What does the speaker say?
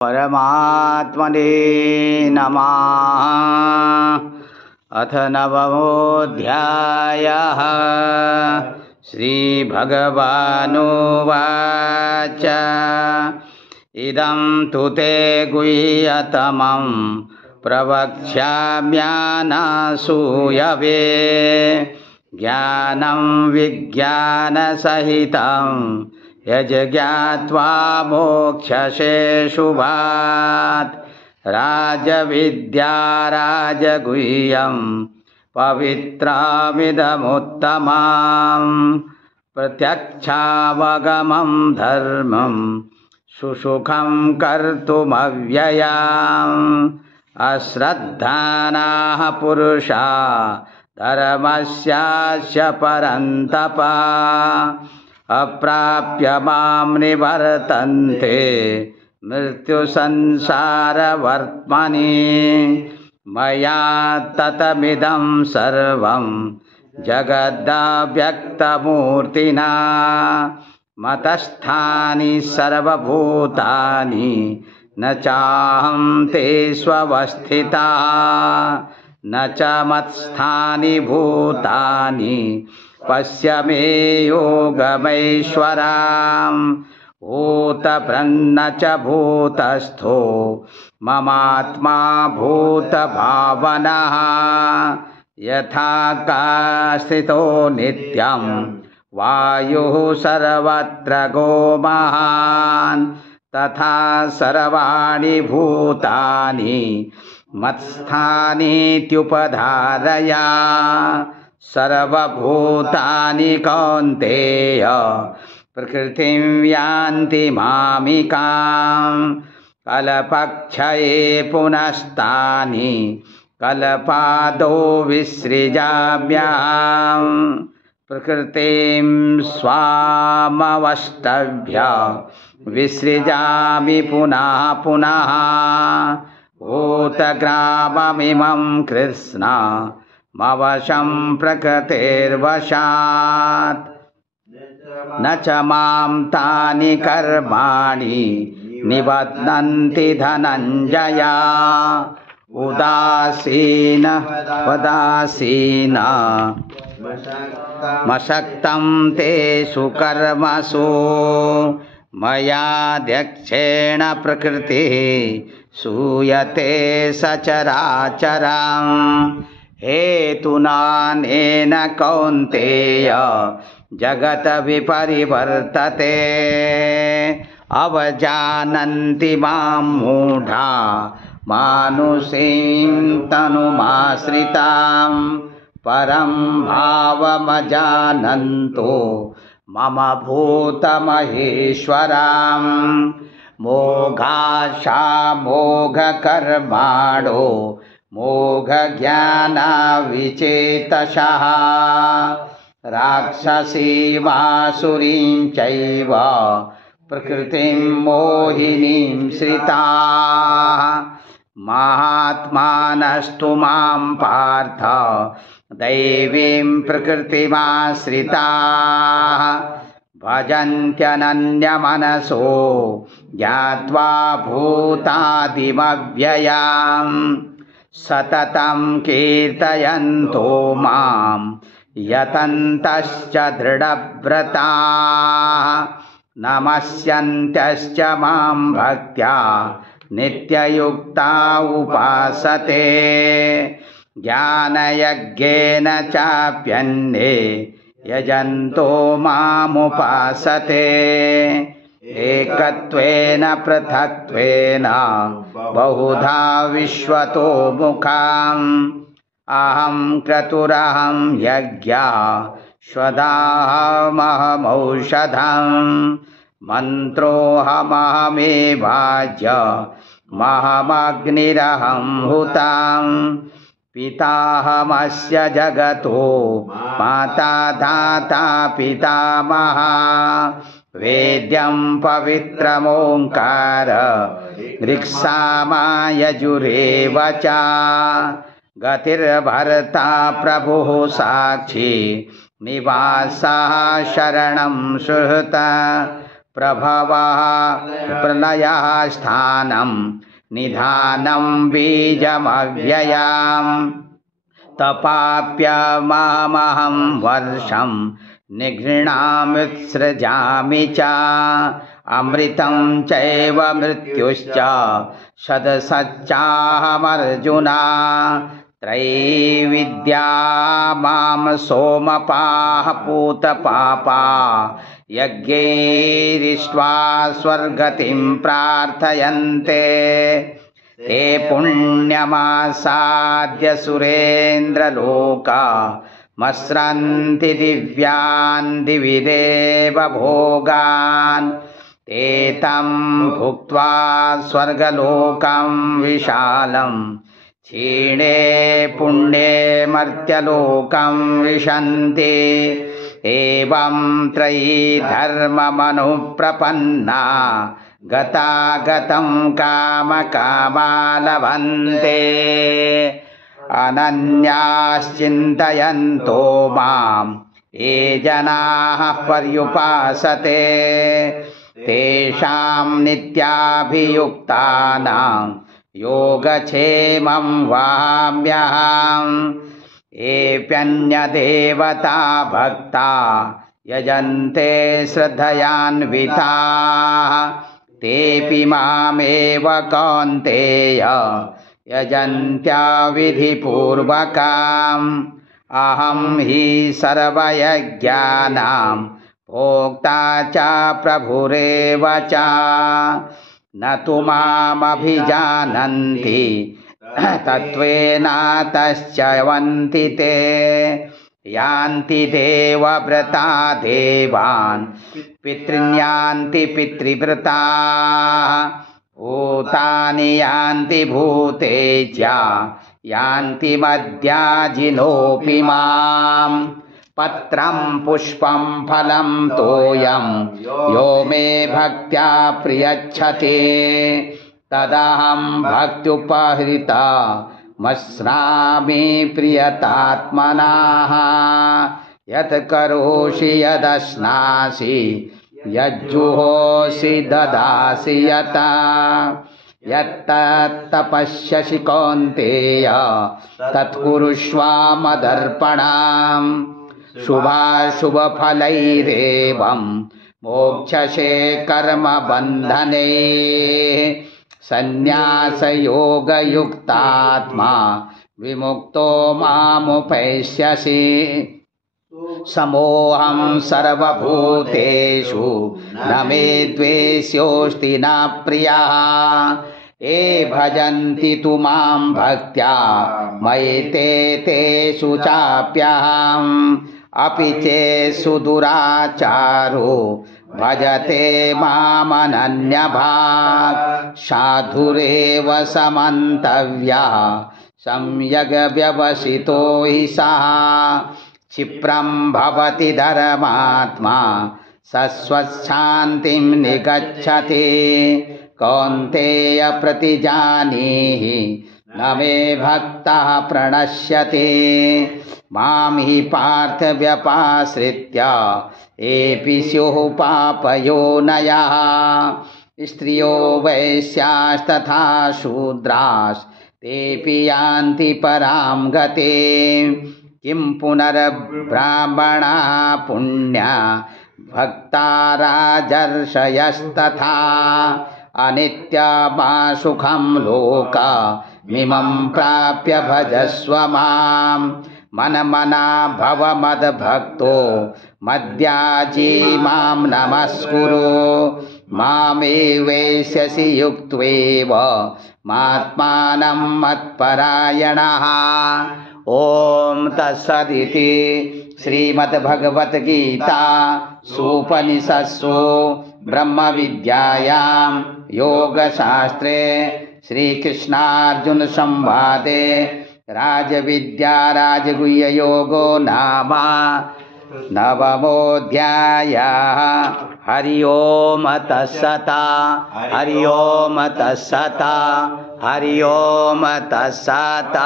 परमात्मने नमः। अथ नवमोऽध्यायः। श्रीभगवानुवाच इदं तु ते गुह्यतमं प्रवक्ष्याम्यानसूयवे ज्ञानं विज्ञानसहितं यज्ञात्वा मोक्षसे शुभात्। राजविद्या राजगुह्यं पवित्रमिदमुत्तमं प्रत्यक्षावगमं धर्मं सुसुखं कर्तुमव्ययम्। अश्रद्धानाः पुरुषा धर्मस्यास्य परन्तप अप्राप्य मां निवर्तन्ते मृत्युसंसारवर्त्मनि। मया ततमिदं सर्वं जगदव्यक्तमूर्तिना मतस्थानि सर्वभूतानि न चाहं तेष्वस्थिता न च मत्स्थानि भूतानि पश्य मे योगमैश्वरम्। भूतभृन्न च भूतस्थो ममात्मा भूतभावनः यथाकाशस्थितो नित्यं वायुः सर्वत्र गोमहान् तथा सर्वाणि भूतानि मत्स्थानीत्युपधारय। सर्वभूतानि कौन्तेय प्रकृतिं यान्ति मामिकां कल्पक्षये पुनस्तानि कल्पादो विसृजाम्यहम्। प्रकृतिं स्वामवष्टभ्य विसृजामि पुनः पुनः भूतग्राममिमं कृत्स्नमवशं प्रकृतेर्वशात्। न च मां तानि कर्माणि निबध्नन्ति धनञ्जय। उदासीन मशक्तं तेषु कर्मसु मयाध्यक्षेण प्रकृतिः सूयते सचराचरम्। हेतुनानेन कौन्तेय जगत विपरिवर्तते अवजानन्ति मां मूढा मानुषीं तनुमाश्रितां परं भावमजानन्तो मम भूतमहेश्वरम्। मोघाशामोघकर्माणो मोघज्ञानाविचेतसः राक्षसीमासुरीं चैव प्रकृतिं मोहिनीं श्रिताः। महात्मानस्तु मां पार्थ दैवीं प्रकृतिमाश्रिताः भजन्त्यनन्यमनसो ज्ञात्वा भूतादिमव्ययम्। सततं कीर्तयन्तो मां यतन्तश्च दृढव्रताः नमस्यन्त्यश्च मां भक्त्या नित्ययुक्ता उपासते। ज्ञानयज्ञेन चाप्यन्ये यजन्तो मामुपासते एकत्वेन पृथक्त्वेन बहुधा विश्वतो मुखाम्। अहं क्रतुरहं यज्ञः स्वदाहमहमौषधम् मन्त्रोऽहमहमेवाज्यमहमग्निरहं हुताम्। पिताहमस्य जगतो माता धाता पितामहः वेद्यं पवित्रमोङ्कार ऋक्सामायजुरेव च। गतिर्भर्ता प्रभुः साक्षी निवासः शरणं सुहृत् प्रभवः प्रलयः स्थानं निधानं बीजमव्ययम् तपाप्यमहमहं वर्षं निगृह्णाम्युत्सृजामि च अमृतं चैव मृत्युश्च सदसच्चाहमर्जुन त्रैविद्या मां सोमपाः पूतपापा यज्ञैरिष्ट्वा स्वर्गतिं प्रार्थयन्ते ते पुण्यमासाद्य सुरेन्द्रलोका मस्रन्ति दिव्यान् दिवि देव भोगान् ते तं भुक्त्वा स्वर्गलोकं विशालं क्षीणे पुण्ये मर्त्यलोकं विशन्ति एवं त्रयी धर्ममनुप्रपन्ना गतागतं कामकामा लभन्ते अनन्याश्चिन्तयन्तो मां ये जनाः पर्युपासते तेषां नित्याभियुक्तानां योगक्षेमं वहाम्यहम् एप्यन्यदेवता भक्ता यजन्ते श्रद्धयान्विताः तेऽपि मामेव कौन्तेय यजन्त्यविधिपूर्वकम् अहं हि सर्वयज्ञानां भोक्ता च प्रभुरेव च न तु मामभिजानन्ति तत्त्वेन तश्चवन्ति ते यान्ति देवव्रता देवान् पितृन्यान्ति पितृव्रताः भूतानि यान्ति भूतेज्या यान्ति मद्याजिनोऽपि माम् पत्रं पुष्पं फलं तोयं यो मे भक्त्या प्रयच्छति तदहं भक्त्युपहृता मस्रामि प्रियतात्मनः यत् करोषि यदश्नासि यज्जुहोषि ददासि यथा यत्तपश्यसि कौन्तेय तत्कुरुष्व मदर्पणम् शुभाशुभफलैरेवं मोक्षसे कर्मबन्धने संन्यासयोगयुक्तात्मा विमुक्तो मामुपैष्यसि समोऽहं सर्वभूतेषु न मे द्वेष्योऽस्ति न प्रियः ये भजन्ति तु मां भक्त्या मयि तेषु चाप्यहम् अपि चेत्सु दुराचारो भजते मामनन्यभाक् साधुरेव समन्तव्यः सम्यग् व्यवसितो हि सः क्षिप्रं भवति धर्मात्मा सस्वच्छान्तिं निगच्छति कौन्तेय प्रतिजानीहि न मे भक्तः प्रणश्यति मां हि पार्थ व्यपाश्रित्य एपि स्युः पापयोनयः स्त्रियो वैश्यास्तथा शूद्रास् तेऽपि यान्ति परां गतिं किं पुनर्ब्राह्मणा पुण्या भक्ता राजर्षयस्तथा अनित्यमासुखं लोकमिमं प्राप्य भजस्व मां मनमना भव मद्भक्तो मद्याजी मां नमस्कुरु मामेवैष्यसि युक्त्वैव मात्मानं मत्परायणः। ओम तत्सदिति श्रीमद्भगवद्गीता सूपनिषत्सु ब्रह्मविद्यायां योगशास्त्रे श्रीकृष्णार्जुन संवादे राजविद्या राजगुह्ययोगो नाम नवमोऽध्यायः। हरि ओम तत्सत् हरि ओम तत्सत् हरि ओम तत्सत्।